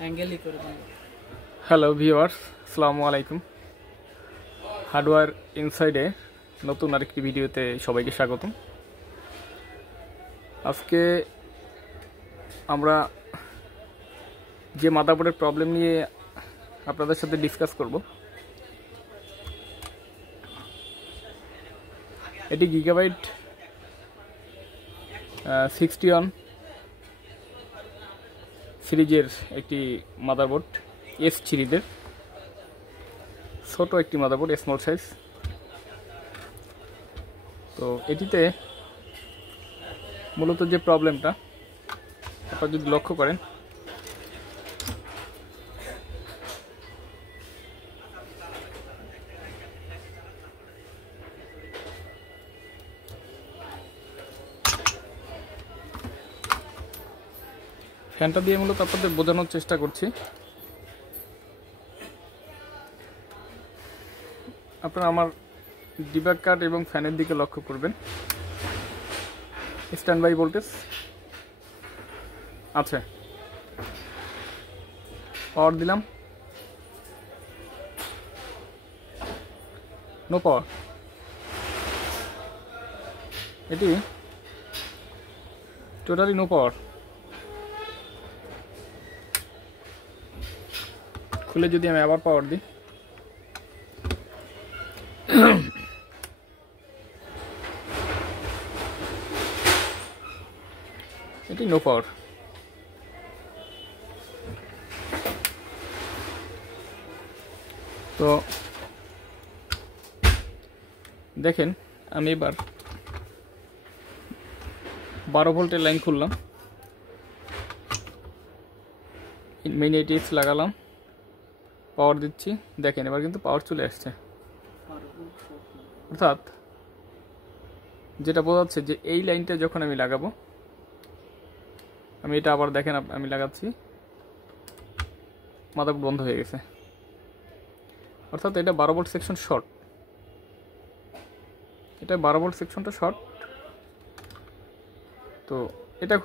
অ্যাঙ্গেলই করে দেন। Hello viewers, আসসালামু আলাইকুম। হার্ডওয়্যার ইনসাইডে নতুন আরেকটি ভিডিওতে সবাইকে স্বাগতম। আজকে আমরা যে মাদারবোর্ডের প্রবলেম নিয়ে আপনাদের সাথে ডিসকাস করব, এটি গিগাবাইট 61 সিরিজের একটি মাদারবোর্ড, এস সিরিজের ছোট একটি মাদারবোর্ড, স্মল সাইজ। তো এটিতে মূলত যে প্রবলেমটা আপনারা যদি লক্ষ্য করেন, ফ্যানটা দিয়ে মূলত আপনাদের বোঝানোর চেষ্টা করছি। আপনারা আমার ডিবাগ কার্ড এবং ফ্যানের দিকে লক্ষ্য করবেন। স্ট্যান্ড বাই ভোল্টেজ আছে, পাওয়ার দিলাম, নো পাওয়ার। এটি টোটালি নো পাওয়ার। খুলে যদি আমি আবার পাওয়ার দিই, এটি নো পাওয়ার। তো দেখেন, আমি এবার 12 ভোল্টের লাইন খুললাম, মেইন ATX লাগালাম, পাওয়ার দিচ্ছি। দেখেন এবার কিন্তু পাওয়ার চলে আসছে। অর্থাৎ যেটা বোঝাচ্ছে যে এই লাইনটা যখন আমি লাগাবো, আমি এটা আবার দেখেন আমি লাগাচ্ছি, মাদারবোর্ড বন্ধ হয়ে গেছে। অর্থাৎ এটা 12 ভোল্ট সেকশন শর্ট, এটা 12 ভোল্ট সেকশনটা শর্ট। তো এটা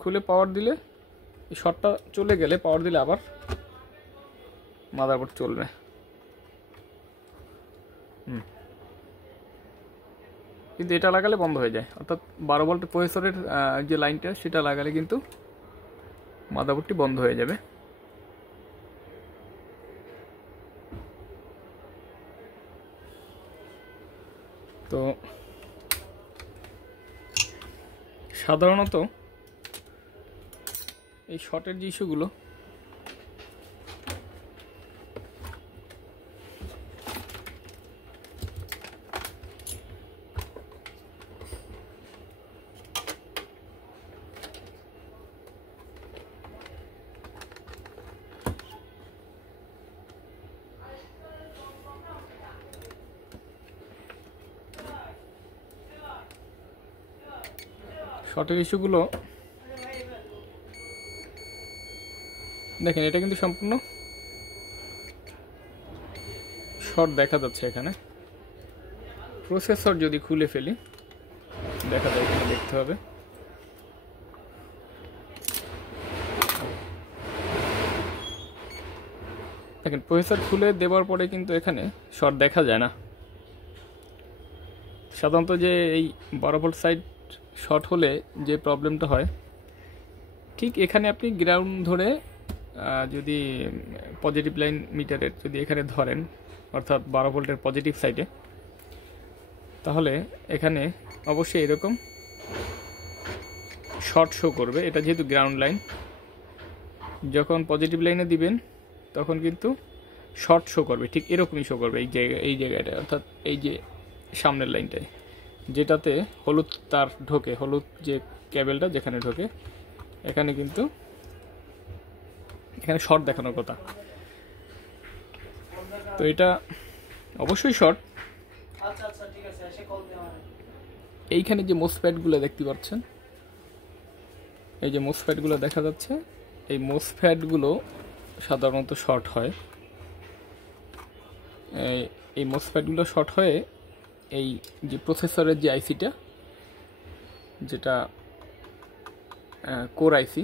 খুলে পাওয়ার দিলে, এই শর্টটা চলে গেলে পাওয়ার দিলে আবার মাদারবোর্ড চলবে। কিন্তু এটা লাগালে বন্ধ হয়ে যায়। অর্থাৎ 12 ভোল্টের প্রসেসরের যে লাইনটা, সেটা লাগালে কিন্তু মাদারবোর্ডটি বন্ধ হয়ে যাবে। তো সাধারণত এই শর্টের যে ইস্যুগুলো, শর্টের ইস্যুগুলো দেখেন, এটা কিন্তু সম্পূর্ণ শর্ট দেখা যাচ্ছে। এখানে প্রসেসর যদি খুলে ফেলি, দেখা যায়, এখানে দেখতে হবে। দেখেন প্রসেসর খুলে দেওয়ার পরে কিন্তু এখানে শর্ট দেখা যায় না। সাধারণত যে এই 12 ভোল্ট সাইড শর্ট হলে যে প্রবলেমটা হয়, ঠিক এখানে আপনি গ্রাউন্ড ধরে যদি পজিটিভ লাইন মিটারের যদি এখানে ধরেন, অর্থাৎ 12 ভোল্টের পজিটিভ সাইডে, তাহলে এখানে অবশ্যই এরকম শর্ট শো করবে। এটা যেহেতু গ্রাউন্ড লাইন, যখন পজিটিভ লাইনে দিবেন তখন কিন্তু শর্ট শো করবে, ঠিক এরকমই শো করবে এই জায়গাটায়। অর্থাৎ এই যে সামনের লাইনটায়, যেটাতে হলুদ তার ঢোকে, হলুদ যে কেবেলটা যেখানে ঢোকে, এখানে কিন্তু এখানে শর্ট দেখানোর কথা। তো এটা অবশ্যই শর্ট। এইখানে যে মোসফ্যাটগুলো দেখতে পাচ্ছেন, এই যে মোসফ্যাটগুলো দেখা যাচ্ছে, এই মোসফ্যাটগুলো সাধারণত শর্ট হয়। এই মোসফ্যাটগুলো শর্ট হয়ে এই যে প্রসেসরের যে আইসিটা, যেটা কোর আইসি,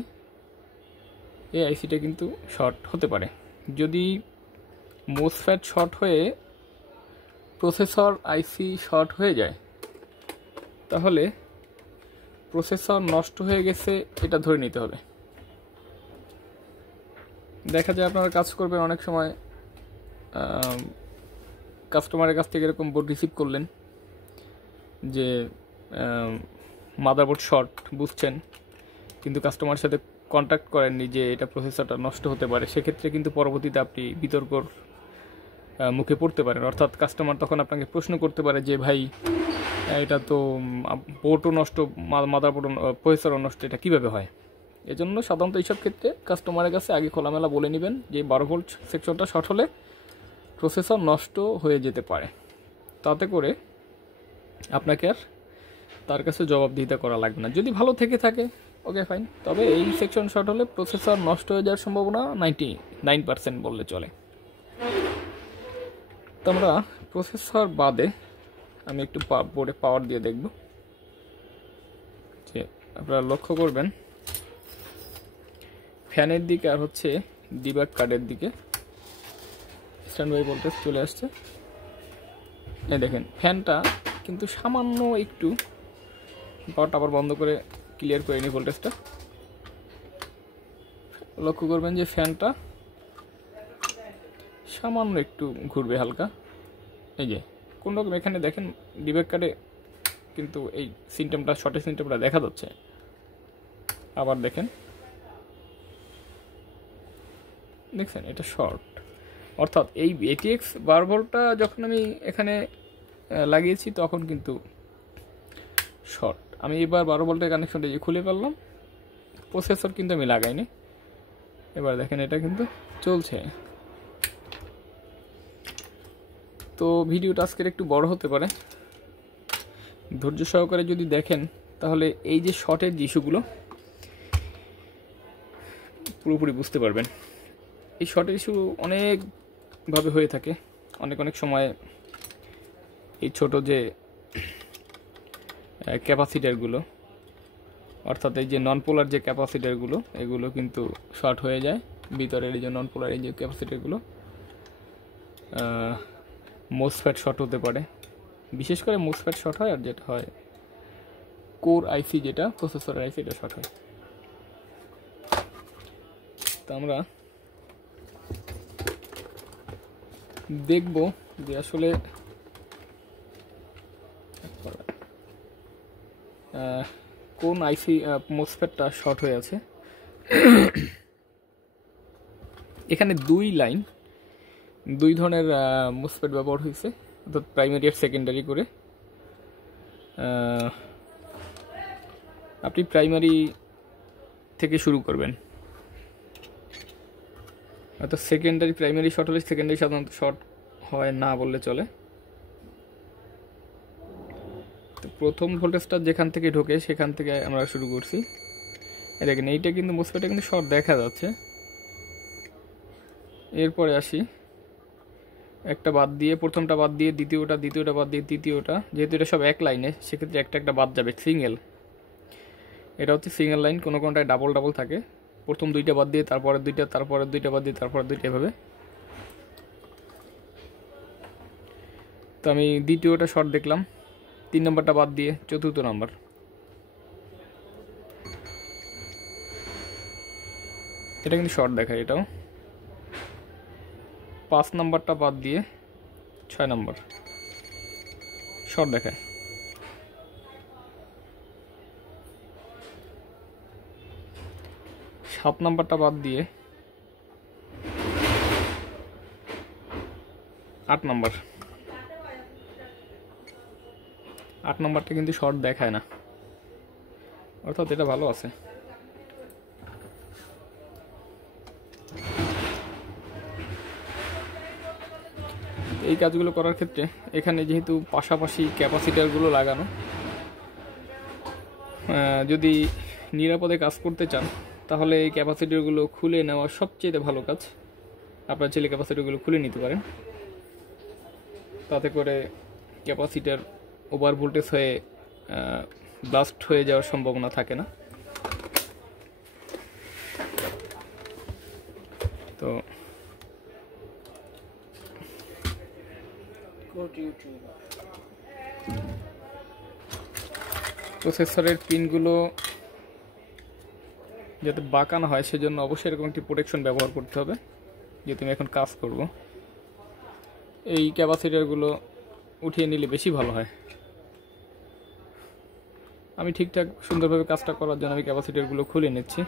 এই আইসিটা কিন্তু শর্ট হতে পারে। যদি মোসফেট শর্ট হয়ে প্রসেসর আইসি শর্ট হয়ে যায় তাহলে প্রসেসর নষ্ট হয়ে গেছে এটা ধরে নিতে হবে। দেখা যায় আপনারা কাজ করবেন, অনেক সময় কাস্টমারের কাছ থেকে এরকম বোর্ড রিসিভ করলেন যে মাদারবোর্ড শর্ট বুঝছেন, কিন্তু কাস্টমারের সাথে কন্ট্যাক্ট করেননি যে এটা প্রসেসরটা নষ্ট হতে পারে। সেক্ষেত্রে কিন্তু পরবর্তীতে আপনি বিতর্কর মুখে পড়তে পারেন। অর্থাৎ কাস্টমার তখন আপনাকে প্রশ্ন করতে পারে যে ভাই এটা তো বোর্ডও নষ্ট, মাদারবোর্ড প্রসেসরও নষ্ট, এটা কীভাবে হয়? এজন্য সাধারণত এইসব ক্ষেত্রে কাস্টমারের কাছে আগে খোলামেলা বলে নেবেন যে 12 ভোল্ট সেকশনটা শর্ট হলে প্রসেসর নষ্ট হয়ে যেতে পারে। তাতে করে আপনাকে আর তার কাছে জবাবদিহিতা করা লাগবে না। যদি ভালো থেকে থাকে ওকে ফাইন, তবে এই সেকশন শর্ট হলে প্রসেসর নষ্ট হয়ে যাওয়ার সম্ভাবনা 99% বললে চলে। তো আমরা প্রসেসর বাদে আমি একটু বোর্ডে পাওয়ার দিয়ে দেখব যে আপনারা লক্ষ্য করবেন ফ্যানের দিকে আর হচ্ছে ডিবাগ কার্ডের দিকে স্ট্যান্ড বাই ভোল্টেজ চলে আসছে। এই দেখেন ফ্যানটা কিন্তু সামান্য একটু, পাওয়ারটা আবার বন্ধ করে ক্লিয়ার করে নিই ভোল্টেজটা। লক্ষ্য করবেন যে ফ্যানটা সামান্য একটু ঘুরবে হালকা। এই যে কোন রকম এখানে দেখেন ডিবেক কার্ডে কিন্তু এই সিমটমটা, শর্টের সিমটমটা দেখা যাচ্ছে। আবার দেখেন, দেখছেন এটা শর্ট। অর্থাৎ এই ATX 12 ভোল্টটা যখন আমি এখানে লাগিয়েছি তখন কিন্তু শর্ট। আমি এবার 12 ভোল্টের কানেকশনটা যে খুলে ফেললাম, প্রসেসর কিন্তু আমি লাগাইনি। এবার দেখেন এটা কিন্তু চলছে। তো ভিডিওটা আজকের একটু বড় হতে পারে, ধৈর্য সহকারে যদি দেখেন তাহলে এই যে শর্টের ইস্যুগুলো পুরোপুরি বুঝতে পারবেন। এই শর্টের ইস্যু অনেকভাবে হয়ে থাকে, অনেক সময় এই ছোট যে ক্যাপাসিটারগুলো, অর্থাৎ এই যে নন পোলার যে ক্যাপাসিটারগুলো, এগুলো কিন্তু শর্ট হয়ে যায়। ভিতরের এই যে নন পোলার এই যে ক্যাপাসিটারগুলো, মোসফেট শর্ট হতে পারে। বিশেষ করে মোসফেট শর্ট হয়, আর যেটা হয় কোর আইসি, যেটা প্রসেসর আইসি, এটা শর্ট হয়। তো আমরা দেখব যে আসলে কোন আইসি মোসফেটটা শর্ট হয়ে আছে। এখানে দুই ধরনের মোসফেট ব্যবহার হয়েছে, অর্থাৎ প্রাইমারি আর সেকেন্ডারি করে। আপনি প্রাইমারি থেকে শুরু করবেন, অর্থাৎ সেকেন্ডারি প্রাইমারি শর্ট হলে সেকেন্ডারি সাধারণত শর্ট হয় না বললে চলে। তো প্রথম ভোল্টেজটা যেখান থেকে ঢোকে সেখান থেকে আমরা শুরু করছি। দেখেন এইটা কিন্তু মোসফেটটা কিন্তু শর্ট দেখা যাচ্ছে। এরপরে আসি একটা বাদ দিয়ে, প্রথমটা বাদ দিয়ে দ্বিতীয়টা বাদ দিয়ে তৃতীয়টা, যেহেতু এটা সব এক লাইনে সেক্ষেত্রে একটা বাদ যাবে, সিঙ্গেল। এটা হচ্ছে সিঙ্গেল লাইন, কোনোটায় ডাবল থাকে। প্রথম দুইটা বাদ দিয়ে তারপরে দুইটা, তারপরে দুইটা বাদ দিয়ে তারপরে দুইটা, এভাবে। তো আমি দ্বিতীয়টা শর্ট দেখলাম, 3 নম্বরটা বাদ দিয়ে চতুর্থ নম্বর, এটা কিন্তু শর্ট দেখায়। এটাও 5 নম্বরটা বাদ দিয়ে 6 নম্বর শর্ট দেখায়। 7 নম্বরটা বাদ দিয়ে 8 নম্বর, 8 নম্বরটা কিন্তু শর্ট দেখায় না, অর্থাৎ এটা ভালো আছে। এই কাজগুলো করার ক্ষেত্রে এখানে যেহেতু পাশাপাশি ক্যাপাসিটারগুলো লাগানো, যদি নিরাপদে কাজ করতে চান তাহলে এই ক্যাপাসিটারগুলো খুলে নেওয়া সবচেয়ে ভালো কাজ। আপনার ছেলে ক্যাপাসিটারগুলো খুলে নিতে পারেন, তাতে করে ক্যাপাসিটার ওভার ভোল্টেজ হয়ে ব্লাস্ট হয়ে যাওয়ার সম্ভাবনা থাকে না। তো প্রসেসরের পিনগুলো যাতে বাঁকা না হয় সেজন্য অবশ্যই এরকম একটি প্রোটেকশন ব্যবহার করতে হবে, যেহেতু আমি এখন কাজ করব। এই ক্যাপাসিটারগুলো উঠিয়ে নিলে বেশি ভালো হয়। আমি ঠিকঠাক সুন্দরভাবে কাজটা করার জন্য আমি ক্যাপাসিটারগুলো খুলে নিচ্ছি।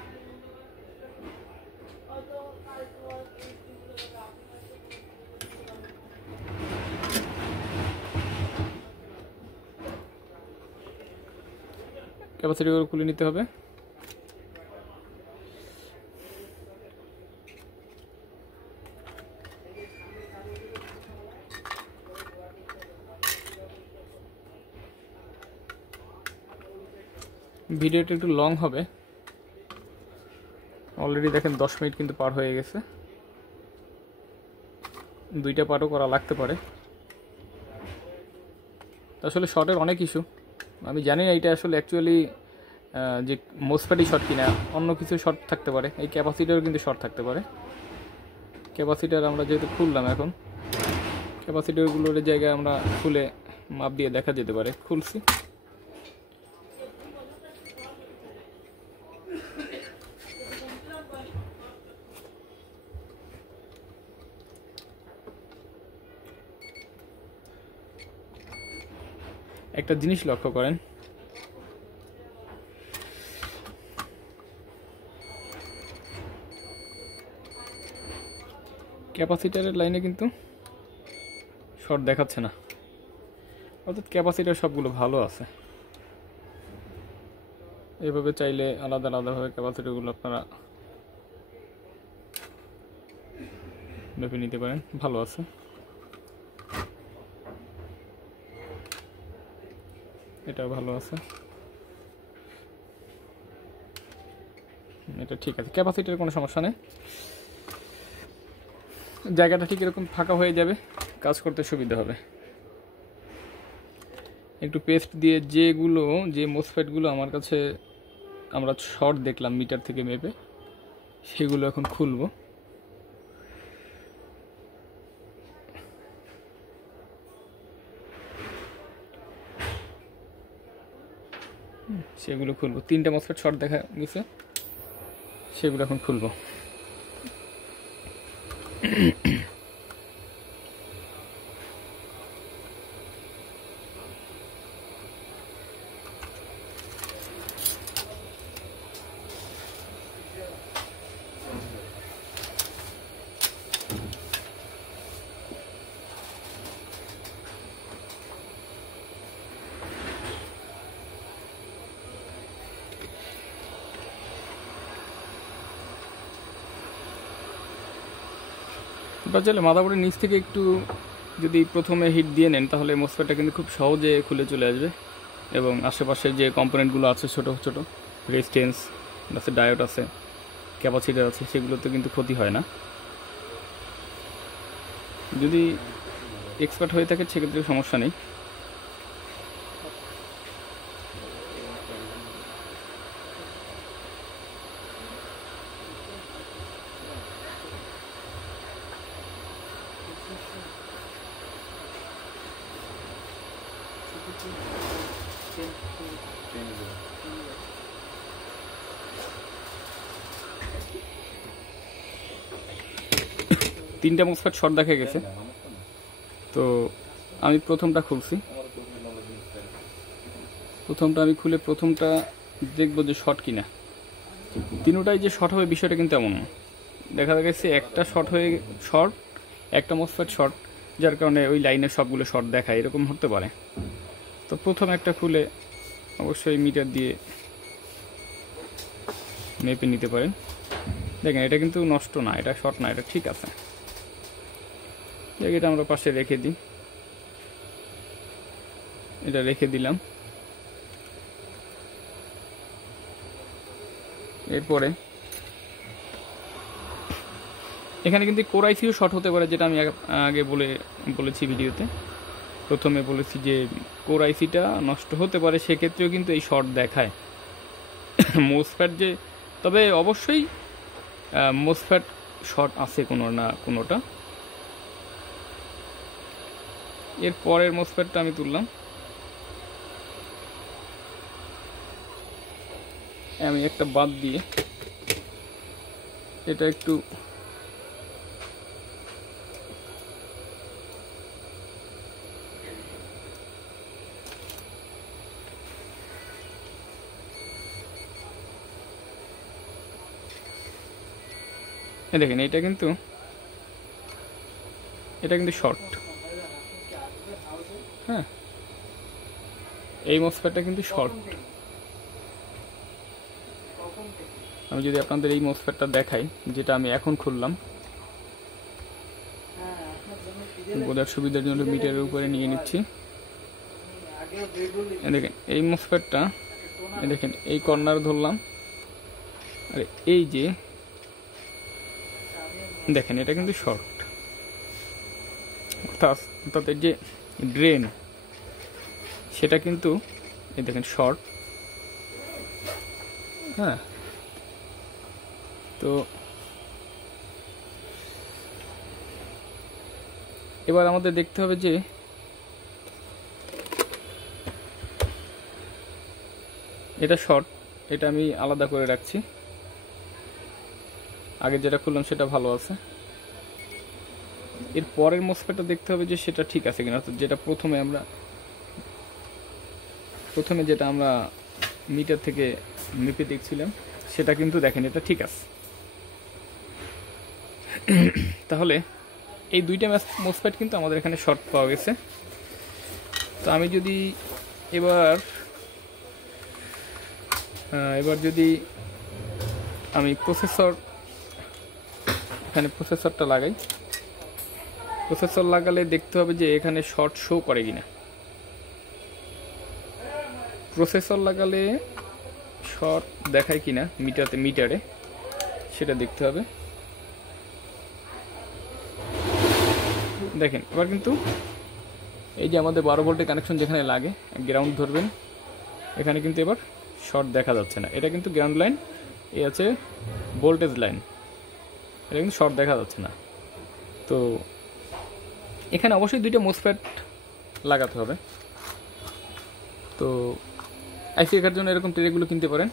ক্যাপাসিটারগুলো খুলে নিতে হবে। ভিডিওটা একটু লং হবে, অলরেডি দেখেন 10 মিনিট কিন্তু পার হয়ে গেছে। 2টা পার্টও করা লাগতে পারে। আসলে শর্টের অনেক ইস্যু, আমি জানি না এটা আসলে অ্যাকচুয়ালি যে মোসফেটই শর্ট কিনা, অন্য কিছু শর্ট থাকতে পারে। এই ক্যাপাসিটারও কিন্তু শর্ট থাকতে পারে। ক্যাপাসিটার আমরা যেহেতু খুললাম, এখন ক্যাপাসিটারগুলোর জায়গায় আমরা খুলে মাপ দিয়ে দেখা যেতে পারে। খুলছি, একটা জিনিস লক্ষ্য করেন, ক্যাপাসিটারের লাইনে কিন্তু শর্ট দেখাচ্ছে না, অর্থাৎ ক্যাপাসিটার সবগুলো ভালো আছে। এভাবে চাইলে আলাদা আলাদাভাবে ক্যাপাসিটারগুলো আপনারা মেপে নিতে পারেন, ভালো আছে। এটাও ভালো আছে, এটা ঠিক আছে। ক্যাপাসিটির কোনো সমস্যা নেই, জায়গাটা ঠিক এরকম ফাঁকা হয়ে যাবে, কাজ করতে সুবিধা হবে। একটু পেস্ট দিয়ে যে মোসফেটগুলো আমার কাছে আমরা শর্ট দেখলাম মিটার থেকে মেপে, সেগুলো এখন খুলবো। সেগুলো খুলবো, 3টা মসফেট শর্ট দেখা গেছে, সেগুলো এখন খুলবো। চাইলে মাদারবোর্ডের নিচ থেকে একটু যদি প্রথমে হিট দিয়ে নেন, তাহলে মোসফেটটা কিন্তু খুব সহজে খুলে চলে আসবে, এবং আশেপাশে যে কম্পোনেন্টগুলো আছে ছোট ছোট রেজিস্ট্যান্স আছে, ডায়োড আছে, ক্যাপাসিটার আছে, সেগুলোতে কিন্তু ক্ষতি হয় না। যদি এক্সপার্ট হয়ে থাকে সেক্ষেত্রে সমস্যা নেই। তিনটা মোসফেট শর্ট দেখা গেছে, তো আমি প্রথমটা খুলছি। প্রথমটা আমি খুলে প্রথমটা দেখবো যে শর্ট কিনা। তিনটাই যে শর্ট হবে বিষয়টা কিন্তু এমন না, দেখা গেছে একটা শর্ট একটা মোসফেট শর্ট, যার কারণে ওই লাইনের সবগুলো শর্ট দেখায়, এরকম হতে পারে। তো প্রথম একটা খুলে অবশ্যই মিটার দিয়ে মেপে নিতে পারেন। দেখেন এটা কিন্তু নষ্ট না, এটা শর্ট না, এটা ঠিক আছে। এটা আমরা পাশে রেখে দিই, এটা রেখে দিলাম। এরপরে এখানে কিন্তু কোর আইসিও শর্ট হতে পারে, যেটা আমি আগে বলেছি ভিডিওতে। প্রথমে বলেছি যে কোর আইসিটা নষ্ট হতে পারে, সেক্ষেত্রেও কিন্তু এই শর্ট দেখায় মোসফেট যে। তবে অবশ্যই মোসফেট শর্ট আছে কোনো না কোনোটা। এর পরের মসফেটটা আমি তুললাম, আমি একটা বাদ দিয়ে এটা একটু দেখেন, এটা কিন্তু শর্ট। হ্যাঁ, এই মসফেটটা কিন্তু শর্ট। আমি যদি আপনাদের এই মসফেটটা দেখাই, যেটা আমি এখন খুললাম, বোঝার সুবিধার জন্য মিটারের উপরে নিয়ে নিচ্ছি। দেখেন এই মসফেটটা, দেখেন এই কর্নার ধরলাম, আর এই যে দেখেন এটা কিন্তু শর্ট, অর্থাৎ এর যে ড্রেন সেটা কিন্তু এই দেখেন শর্ট। হ্যাঁ, তো এবার আমাদের দেখতে হবে যে এটা শর্ট, এটা আমি আলাদা করে রাখছি। আগে যেটা খুললাম সেটা ভালো আছে। এর পরের মসফেটটা দেখতে হবে যে সেটা ঠিক আছে কিনা, অর্থাৎ যেটা প্রথমে যেটা আমরা মিটার থেকে মেপে দেখছিলাম সেটা কিন্তু দেখেন এটা ঠিক আছে। তাহলে এই দুইটা মসফেট কিন্তু আমাদের এখানে শর্ট পাওয়া গেছে। তো আমি যদি এবার যদি আমি প্রসেসরটা লাগাই, প্রসেসর লাগালে দেখতে হবে যে এখানে শর্ট শো করে কিনা। প্রসেসর লাগালে শর্ট দেখায় কিনা মিটারে সেটা দেখতে হবে। দেখেন এবার কিন্তু এই যে আমাদের 12 ভোল্টের কানেকশন যেখানে লাগে, গ্রাউন্ড ধরবেন, এখানে কিন্তু এবার শর্ট দেখা যাচ্ছে না। এটা কিন্তু গ্রাউন্ড লাইন, এ আছে ভোল্টেজ লাইন, এটা কিন্তু শর্ট দেখা যাচ্ছে না। তো এখানে অবশ্যই দুইটা মোসফেট লাগাতে হবে। তো আইসি রাখার জন্য এরকম ট্রেগুলো কিনতে পারেন।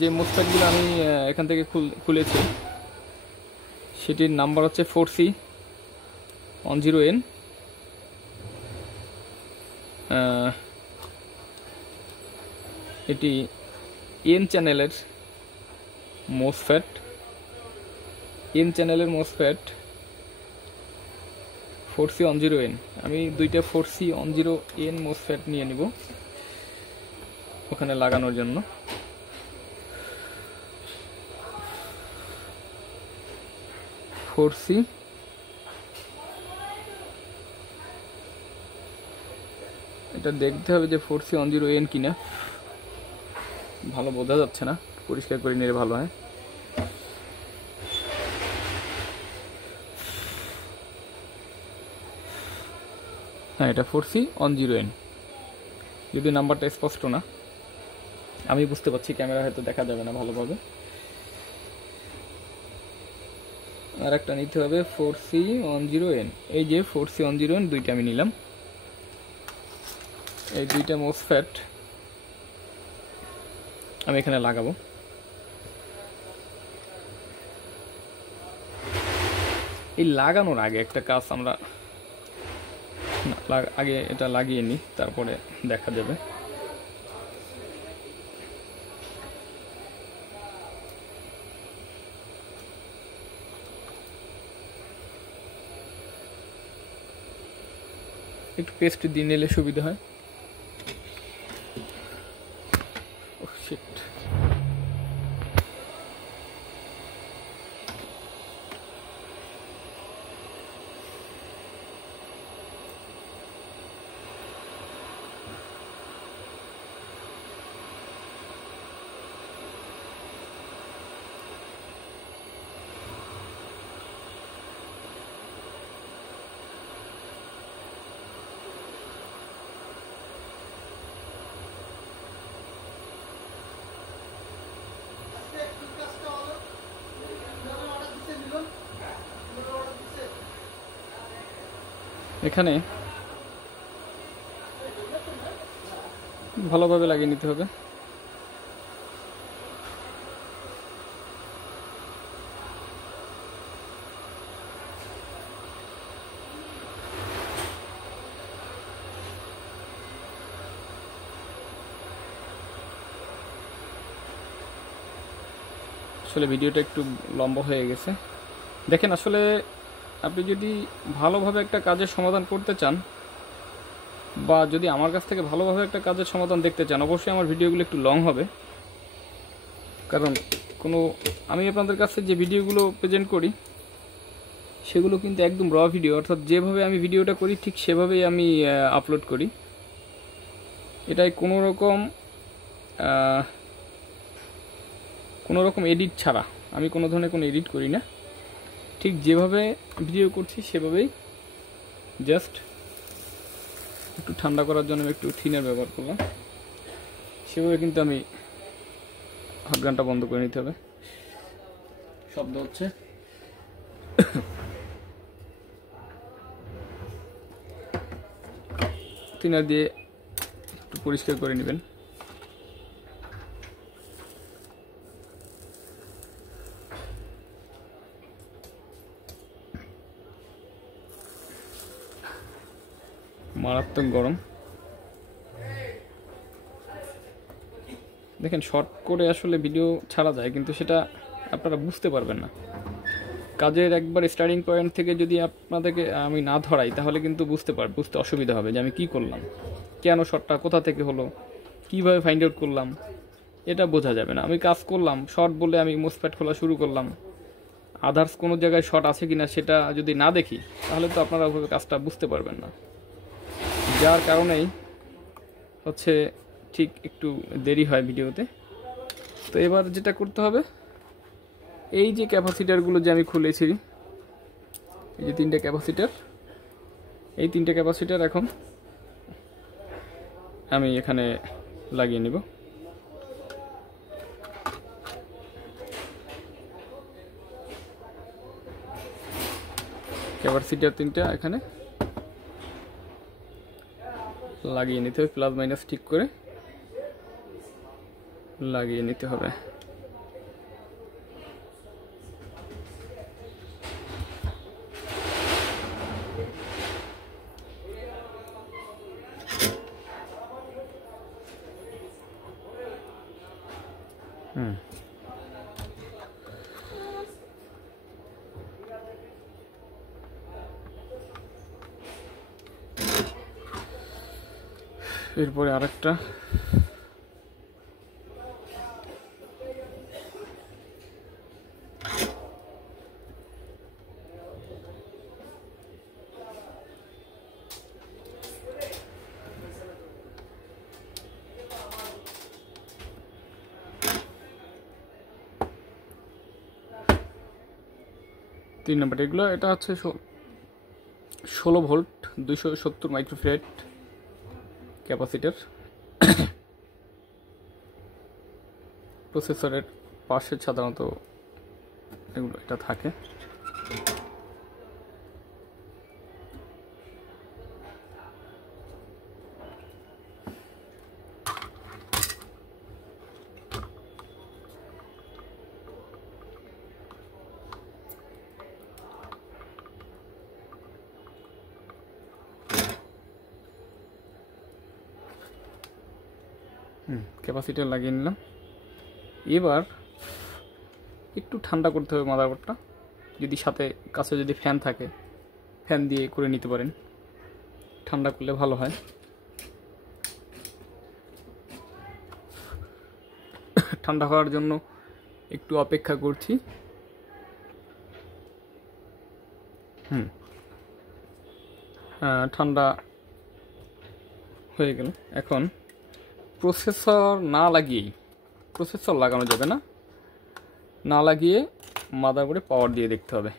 যে মোসফেটগুলো আমি এখান থেকে খুলেছি সেটির নাম্বার হচ্ছে 4C10N। এটি এন চ্যানেলের মোসফেট, 4C10N। আমি দুইটা 4C10N মোসফেট নিয়ে নিব ওখানে লাগানোর জন্য। এটা দেখতে হবে যে 4C10N কিনা, ভালো বোঝা যাচ্ছে না, পরিষ্কার করে নিলে ভালো হয়। হ্যাঁ, এটা 4C10N। যদি নাম্বারটা স্পষ্ট না, আমি বুঝতে পারছি, ক্যামেরা হয়তো দেখা যাবে না ভালোভাবে। আর একটা নিতে হবে 4C10N। এই যে 4C10N দুইটা আমি নিলাম। এই দুইটা মোসফেট আমি এখানে লাগাবো। এই লাগানোর আগে একটা কাজ আমরা আগে এটা লাগিয়ে নিই, তারপরে দেখা যাবে। একটু পেস্ট দিয়ে নিলে সুবিধা হয়। এখানে ভালোভাবে লাগিয়ে নিতে হবে। আসলে ভিডিওটা একটু লম্বা হয়ে গেছে। দেখেন, আসলে আপনি যদি ভালোভাবে একটা কাজের সমাধান করতে চান বা যদি আমার কাছ থেকে ভালোভাবে একটা কাজের সমাধান দেখতে চান, অবশ্যই আমার ভিডিওগুলো একটু লং হবে। কারণ আমি আপনাদের কাছে যে ভিডিওগুলো প্রেজেন্ট করি সেগুলো কিন্তু একদম র ভিডিও, অর্থাৎ যেভাবে আমি ভিডিওটা করি ঠিক সেভাবেই আমি আপলোড করি। এটাই কোনো রকম এডিট ছাড়া, আমি কোনো ধরনের কোনো এডিট করি না। ঠিক যেভাবে ভিডিও করছি সেভাবেই, জাস্ট একটু ঠান্ডা করার জন্য আমি একটু থিনার ব্যবহার করলাম। সেভাবে কিন্তু আমি হট গানটা বন্ধ করে নিতে হবে। শব্দ হচ্ছে। থিনার দিয়ে একটু পরিষ্কার করে নেবেন। মারাত্মক গরম। দেখেন, শর্ট করে আসলে ভিডিও ছাড়া যায়, কিন্তু সেটা আপনারা বুঝতে পারবেন না। কাজের একবার স্টার্টিং পয়েন্ট থেকে যদি আপনাদেরকে আমি না ধরাই তাহলে কিন্তু বুঝতে অসুবিধা হবে যে আমি কি করলাম, কেন শর্টটা কোথা থেকে হলো, কিভাবে ফাইন্ড আউট করলাম, এটা বোঝা যাবে না। আমি কাজ করলাম, শর্ট বলে আমি মোসফেট খোলা শুরু করলাম, আদার্স কোনো জায়গায় শর্ট আছে কিনা সেটা যদি না দেখি তাহলে তো আপনারা ওইভাবে কাজটা বুঝতে পারবেন না। যার কারণেই হচ্ছে ঠিক একটু দেরি হয় ভিডিওতে। তো এবার যেটা করতে হবে, এই যে ক্যাপাসিটারগুলো যে আমি খুলেছি, এই যে 3টে ক্যাপাসিটার, এই 3টে ক্যাপাসিটার এখন আমি এখানে লাগিয়ে নিব। ক্যাপাসিটার 3টা এখানে লাগিয়ে নিতে হবে, প্লাস মাইনাস ঠিক করে লাগিয়ে নিতে হবে। এরপরে আরেকটা তিন নম্বর, এগুলো এটা হচ্ছে 16 ভোল্ট 270 মাইক্রোফ্যারাড ক্যাপাসিটার। প্রসেসরের পাশে সাধারণত এগুলো এটা থাকে। ক্যাপাসিটার লাগিয়ে নিলাম। এবার একটু ঠান্ডা করতে হবে মাদারবোর্ডটা। যদি কাছে যদি ফ্যান থাকে, ফ্যান দিয়ে করে নিতে পারেন, ঠান্ডা করলে ভালো হয়। ঠান্ডা হওয়ার জন্য একটু অপেক্ষা করছি। ঠান্ডা হয়ে গেল। এখন প্রসেসর লাগানো যাবে না, না লাগিয়ে মাদারবোর্ডে পাওয়ার দিয়ে দেখতে হবে।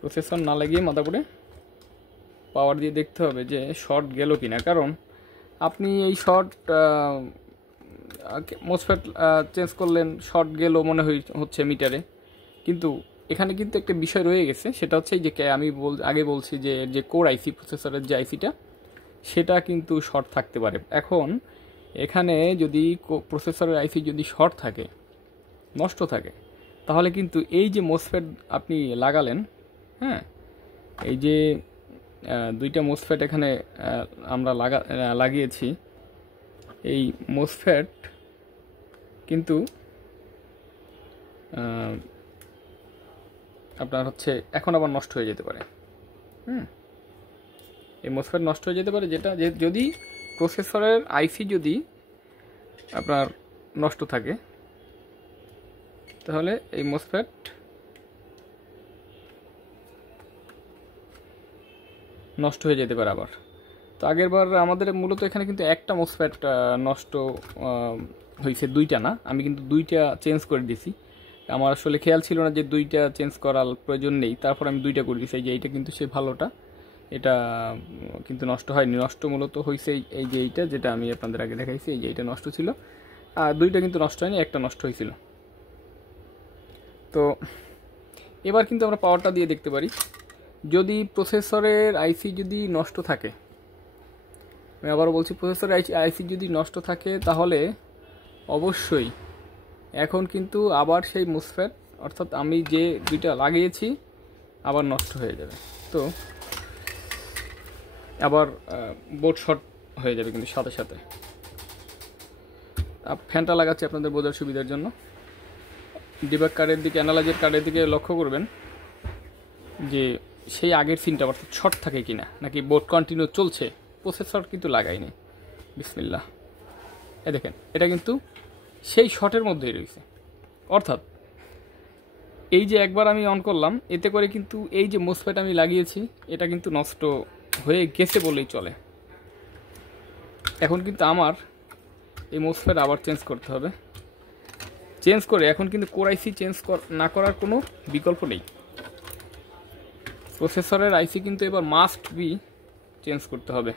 প্রসেসর না লাগিয়ে মাদারবোর্ডে পাওয়ার দিয়ে দেখতে হবে যে শর্ট গেল কিনা। কারণ আপনি এই শর্ট মোসফেট চেঞ্জ করলেন, শর্ট গেল মনে হচ্ছে মিটারে, কিন্তু এখানে কিন্তু একটা বিষয় রয়ে গেছে, সেটা হচ্ছে যে আমি আগে বলছি যে কোর আইসি প্রসেসরের যে আইসিটা সেটা কিন্তু শর্ট থাকতে পারে। এখন এখানে যদি প্রসেসরের আইসি যদি শর্ট থাকে, নষ্ট থাকে, তাহলে কিন্তু এই যে মোসফেট আপনি লাগালেন, হ্যাঁ, এই যে দুইটা মোসফেট এখানে আমরা লাগিয়েছি, এই মোসফেট কিন্তু আপনার হচ্ছে এখন আবার নষ্ট হয়ে যেতে পারে। এই মোসফেট নষ্ট হয়ে যেতে পারে, যেটা যদি প্রসেসরের আইসি যদি আপনার নষ্ট থাকে, তাহলে এই মোসফেট নষ্ট হয়ে যেতে পারে আবার। তো আগেরবার আমাদের মূলত এখানে কিন্তু একটা মোসফেট নষ্ট হয়েছে, দুইটা না, আমি কিন্তু দুইটা চেঞ্জ করে দিয়েছি। আমার আসলে খেয়াল ছিল না যে দুইটা চেঞ্জ করার প্রয়োজন নেই, তারপর আমি দুইটা করে দিয়েছি। এই যে এইটা কিন্তু সেই ভালোটা, এটা কিন্তু নষ্ট হয়নি। নষ্ট মূলত হয়েছে এই যে এইটা, যেটা আমি আপনাদের আগে দেখাইছি, এই যে এইটা নষ্ট ছিল, আর দুইটা কিন্তু নষ্ট হয়নি, একটা নষ্ট হয়েছিল। তো এবার কিন্তু আমরা পাওয়ারটা দিয়ে দেখতে পারি। যদি প্রসেসরের আইসি যদি নষ্ট থাকে, আমি আবারও বলছি, প্রসেসরের আইসি যদি নষ্ট থাকে, তাহলে অবশ্যই এখন কিন্তু আবার সেই মোসফেট, অর্থাৎ আমি যে দুইটা লাগিয়েছি, আবার নষ্ট হয়ে যাবে। তো আবার বোর্ড শর্ট হয়ে যাবে কিন্তু সাথে সাথে। ফ্যানটা লাগাচ্ছি আপনাদের বোঝার সুবিধার জন্য। ডিবাগ কার্ডের দিকে, অ্যানালাইজার কার্ডের দিকে লক্ষ্য করবেন যে সেই আগের সিনটা অর্থাৎ শর্ট থাকে কিনা, নাকি বোর্ড কন্টিনিউ চলছে, প্রসেসর কিন্তু লাগাইনি। বিসমিল্লাহ, এ দেখেন, এটা কিন্তু সেই শর্টের মধ্যেই রয়েছে। অর্থাৎ এই যে একবার আমি অন করলাম, এতে করে কিন্তু এই যে মোসফেট আমি লাগিয়েছি, এটা কিন্তু নষ্ট হয়ে গেছে বলেই চলে। এখন কিন্তু আমার এই মোসফেট আবার চেঞ্জ করতে হবে। চেঞ্জ করে এখন কিন্তু কোর আইসি চেঞ্জ না করার কোনো বিকল্প নেই। প্রসেসরের আইসি কিন্তু এবার মাস্ট বি চেঞ্জ করতে হবে।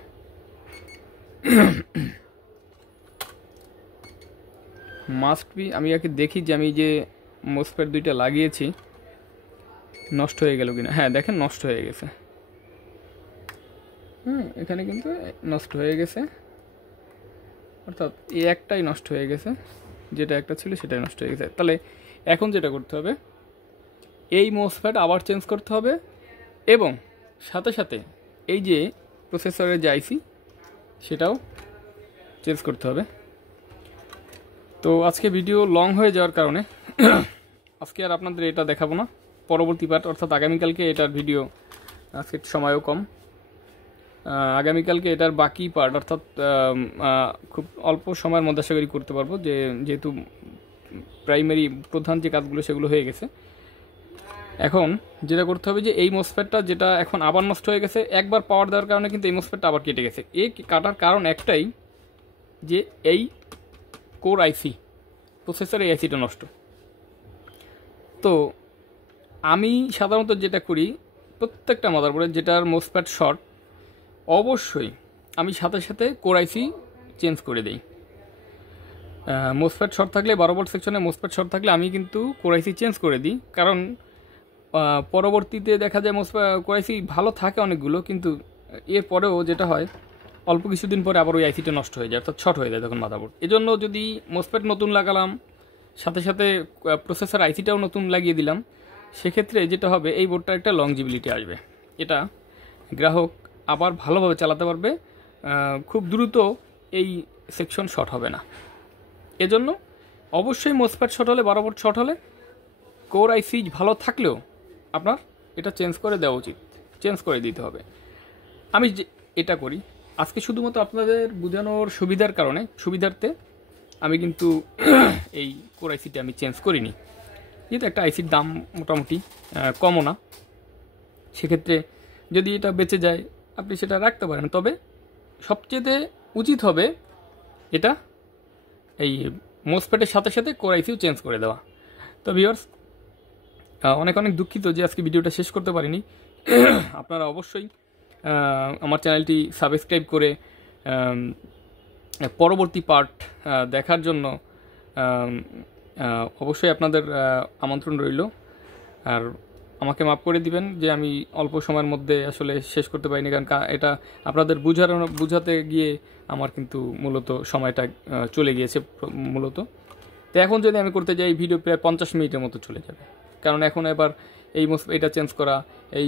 Must be. আমি আগে দেখি যে আমি যে মোসফেট দুইটা লাগিয়েছি নষ্ট হয়ে গেল কিনা। হ্যাঁ, দেখেন নষ্ট হয়ে গেছে। এখানে কিন্তু নষ্ট হয়ে গেছে, অর্থাৎ এই একটাই নষ্ট হয়ে গেছে, যেটা একটা ছিল সেটাই নষ্ট হয়ে গেছে। তাহলে এখন যেটা করতে হবে, এই মোসফেট আবার চেঞ্জ করতে হবে, এবং সাথে সাথে এই যে প্রসেসরের যে আইসি সেটাও চেঞ্জ করতে হবে। তো আজকে ভিডিও লং হয়ে যাওয়ার কারণে আজকে আর আপনাদের এটা দেখাবো না। পরবর্তী পার্ট অর্থাৎ আগামীকালকে এটার ভিডিও, আজকে সময়ও কম, আগামীকালকে এটার বাকি পার্ট অর্থাৎ খুব অল্প সময়ের মধ্যে আশা করি করতে পারবো, যেহেতু প্রাইমারি প্রধান যে কাজগুলো সেগুলো হয়ে গেছে। এখন যেটা করতে হবে যে এই মোসফেটটা যেটা এখন আবার নষ্ট হয়ে গেছে, একবার পাওয়ার দেওয়ার কারণে কিন্তু এই মোসফেটটা আবার কেটে গেছে। এই কাটার কারণ একটাই, যে এই কোর আইসি প্রসেসরের আইসিটা নষ্ট। তো আমি সাধারণত যেটা করি, প্রত্যেকটা মাদারবোর্ডে যেটার মোসফেট শর্ট, অবশ্যই আমি সাথে সাথে কোর আইসি চেঞ্জ করে দিই। মোসফেট শর্ট থাকলে, 12 ভোল্ট সেকশনে মোসফেট শর্ট থাকলে আমি কিন্তু কোর আইসি চেঞ্জ করে দিই। কারণ পরবর্তীতে দেখা যায় কোর আইসি ভালো থাকে অনেকগুলো, কিন্তু এর পরেও যেটা হয়, অল্প কিছুদিন পরে আবার ওই আইসিটা নষ্ট হয়ে যায়, অর্থাৎ শর্ট হয়ে যায় তখন মাদারবোর্ড। এজন্য যদি মোসফেট নতুন লাগালাম, সাথে সাথে প্রসেসর আইসিটাও নতুন লাগিয়ে দিলাম, সেক্ষেত্রে যেটা হবে, এই বোর্ডটার একটা লংজিবিলিটি আসবে। এটা গ্রাহক আবার ভালোভাবে চালাতে পারবে, খুব দ্রুত এই সেকশন শর্ট হবে না। এজন্য অবশ্যই মোসফেট শর্ট হলে, 12 ভোল্ট শর্ট হলে, কোর আইসি ভালো থাকলেও আপনার এটা চেঞ্জ করে দেওয়া উচিত, চেঞ্জ করে দিতে হবে। আমি এটা করি আজকে শুধুমাত্র আপনাদের বোঝানোর সুবিধার্থে আমি কিন্তু এই কোর আইসিটা আমি চেঞ্জ করিনি, যেহেতু একটা আইসির দাম মোটামুটি কমও না। সেক্ষেত্রে যদি এটা বেঁচে যায় আপনি সেটা রাখতে পারেন, তবে সবচেয়ে উচিত হবে এটা এই মোসফেটের সাথে সাথে কোর আইসিও চেঞ্জ করে দেওয়া। তো ভিউয়ার্স, অনেক অনেক দুঃখিত যে আজকে ভিডিওটা শেষ করতে পারিনি। আপনারা অবশ্যই আমার চ্যানেলটি সাবস্ক্রাইব করে পরবর্তী পার্ট দেখার জন্য অবশ্যই আপনাদের আমন্ত্রণ রইল। আর আমাকে মাফ করে দিবেন যে আমি অল্প সময়ের মধ্যে আসলে শেষ করতে পারিনি, কারণ এটা আপনাদের বুঝাতে গিয়ে আমার কিন্তু মূলত সময়টা চলে গিয়েছে মূলত। তো এখন যদি আমি করতে যাই ভিডিও প্রায় 50 মিনিটের মতো চলে যাবে, কারণ এখন এবার এটা চেঞ্জ করা, এই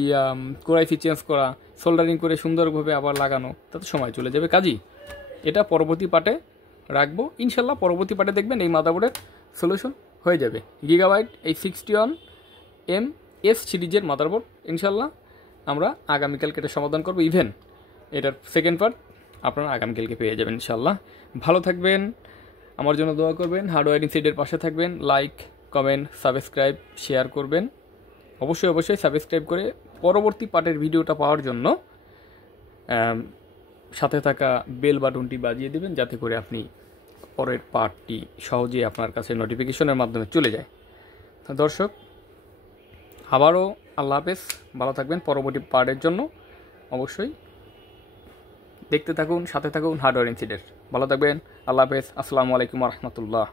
কোরাইসি চেঞ্জ করা, সোল্ডারিং করে সুন্দরভাবে আবার লাগানো, তাতে সময় চলে যাবে। কাজেই এটা পরবর্তী পার্টে রাখবো ইনশাল্লাহ। পরবর্তী পার্টে দেখবেন এই মাদারবোর্ডের সলিউশন হয়ে যাবে। গিগাবাইট এই 61M সিরিজের মাদারবোর্ড ইনশাল্লাহ আমরা আগামীকালকে এটা সমাধান করবো। ইভেন এটার সেকেন্ড পার্ট আপনারা আগামীকালকে পেয়ে যাবেন ইনশাল্লাহ। ভালো থাকবেন, আমার জন্য দোয়া করবেন, হার্ডওয়্যার ইনসাইডের পাশে থাকবেন, লাইক কমেন্ট সাবস্ক্রাইব শেয়ার করবেন। অবশ্যই সাবস্ক্রাইব করে পরবর্তী পার্টের ভিডিওটা পাওয়ার জন্য সাথে থাকা বেল বাটনটি বাজিয়ে দেবেন, যাতে করে আপনি পরের পার্টটি সহজেই আপনার কাছে নোটিফিকেশনের মাধ্যমে চলে যায়। দর্শক আবারও আল্লাহ হাফেজ, ভালো থাকবেন। পরবর্তী পার্টের জন্য অবশ্যই দেখতে থাকুন, সাথে থাকুন হার্ডওয়্যার ইনসাইডের। ভালো থাকবেন, আল্লাহ হাফেজ, আসসালামু আলাইকুম রহমতুল্লাহ।